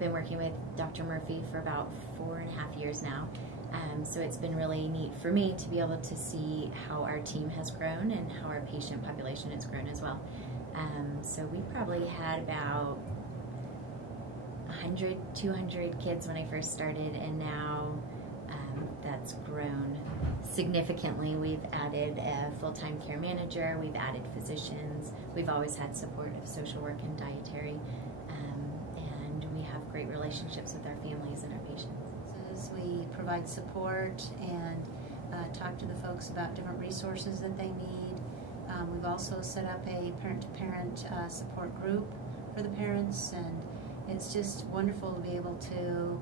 been working with Dr. Murphy for about 4.5 years now. So it's been really neat for me to be able to see how our team has grown and how our patient population has grown as well. So we probably had about 100, 200 kids when I first started, and now that's grown significantly. We've added a full-time care manager, we've added physicians, we've always had support of social work and dietary, and we have great relationships with our families and our patients. As we provide support and talk to the folks about different resources that they need. We've also set up a parent-to-parent support group for the parents, and it's just wonderful to be able to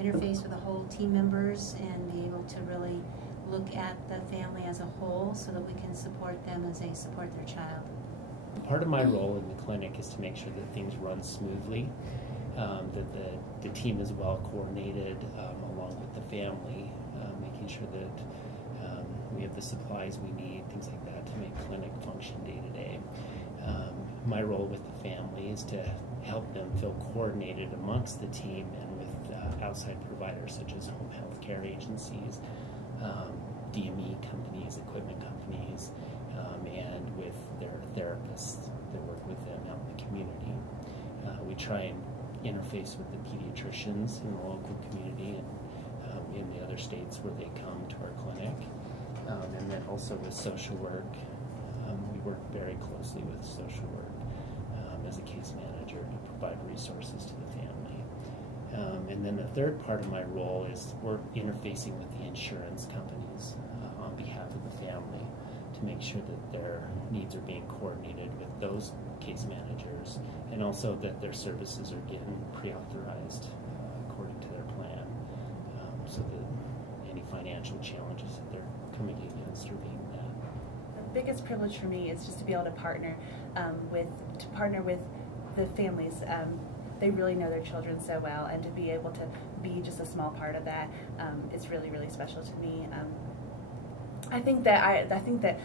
interface with the whole team members and be able to really look at the family as a whole so that we can support them as they support their child. Part of my role in the clinic is to make sure that things run smoothly, that the team is well coordinated along with the family, making sure that we have the supplies we need, things like that, to make clinic function day to day. My role with the family is to help them feel coordinated amongst the team and with outside providers such as home health care agencies, DME companies, equipment companies, and with their therapists that work with them out in the community. We try and interface with the pediatricians in the local community and in the other states where they come to our clinic. And then also with social work. We work very closely with social work as a case manager to provide resources to the family. And then the third part of my role is we're interfacing with the insurance companies on behalf of the family to make sure that their needs are being coordinated with those case managers, and also that their services are getting pre-authorized according to their plan, so that any financial challenges that they're coming against are being met. The biggest privilege for me is just to be able to partner with the families. They really know their children so well, and to be able to be just a small part of that is really, really special to me. I think that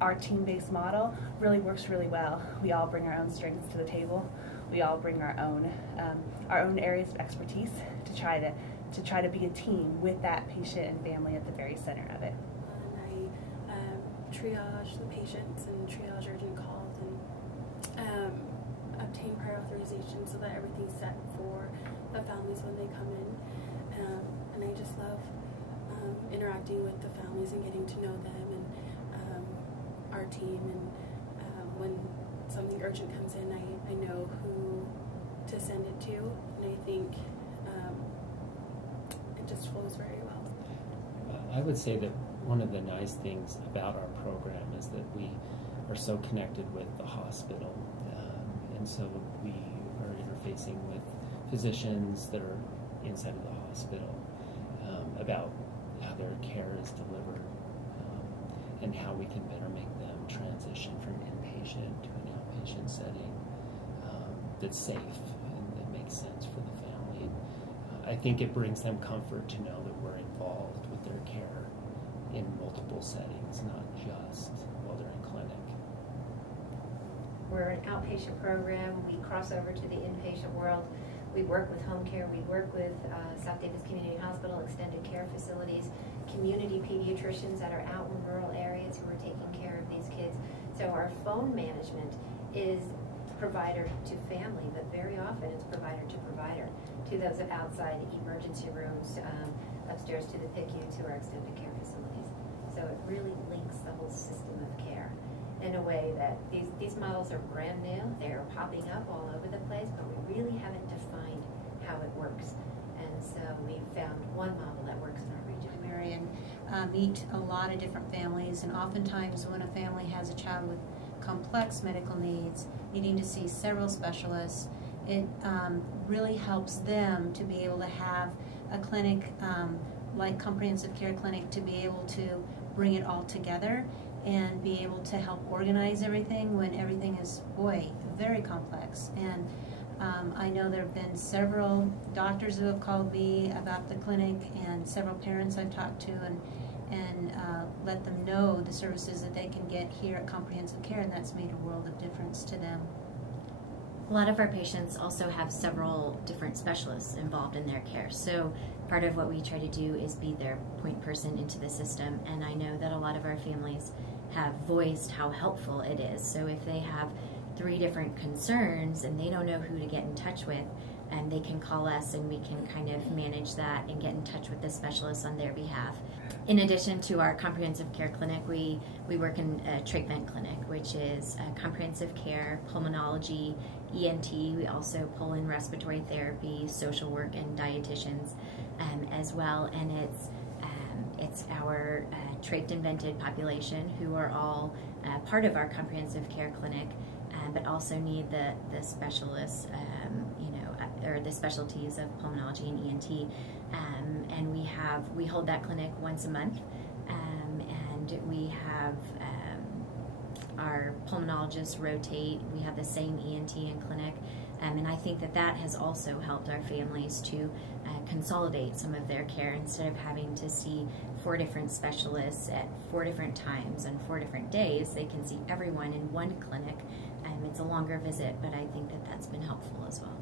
our team-based model really works really well. We all bring our own strengths to the table. We all bring our own areas of expertise to try to be a team with that patient and family at the very center of it. I triage the patients and triage urgent calls and obtain prior authorization so that everything's set for the families when they come in. And I just love interacting with the families and getting to know them and our team. And when something urgent comes in, I know who to send it to, and I think it just flows very well. I would say that one of the nice things about our program is that we are so connected with the hospital, and so we are interfacing with physicians that are inside of the hospital about how their care is delivered, and how we can better make them transition from inpatient to an outpatient setting that's safe and that makes sense for the family. I think it brings them comfort to know that we're involved with their care in multiple settings, not just while they're in clinic. We're an outpatient program. We cross over to the inpatient world. We work with home care. We work with South Davis Community Hospital, extended care facilities, community pediatricians that are out in rural areas who are taking care of these kids. So our phone management is provider to family, but very often it's provider to provider, to those outside emergency rooms, upstairs to the PICU, to our extended care facilities. So it really links the whole system of care in a way that these models are brand new. They're popping up all over the place, but we really haven't defined how it works. And so we found one model that works in our region. And meet a lot of different families, and oftentimes when a family has a child with complex medical needs, needing to see several specialists, it really helps them to be able to have a clinic like comprehensive care clinic, to be able to bring it all together and be able to help organize everything when everything is, boy, very complex. And I know there have been several doctors who have called me about the clinic, and several parents I've talked to, and let them know the services that they can get here at Comprehensive Care, and that's made a world of difference to them. A lot of our patients also have several different specialists involved in their care. So part of what we try to do is be their point person into the system. And I know that a lot of our families have voiced how helpful it is. So if they have 3 different concerns and they don't know who to get in touch with, and they can call us and we can kind of manage that and get in touch with the specialists on their behalf. In addition to our comprehensive care clinic, we work in a treatment clinic, which is comprehensive care, pulmonology, ENT. We also pull in respiratory therapy, social work, and dietitians as well. And it's our trach and vented population who are all part of our comprehensive care clinic, but also need the specialists, or the specialties of pulmonology and ENT. And we hold that clinic once a month, and we have our pulmonologists rotate. We have the same ENT in clinic, and I think that has also helped our families to consolidate some of their care. Instead of having to see 4 different specialists at 4 different times and 4 different days, they can see everyone in one clinic. It's a longer visit, but I think that's been helpful as well.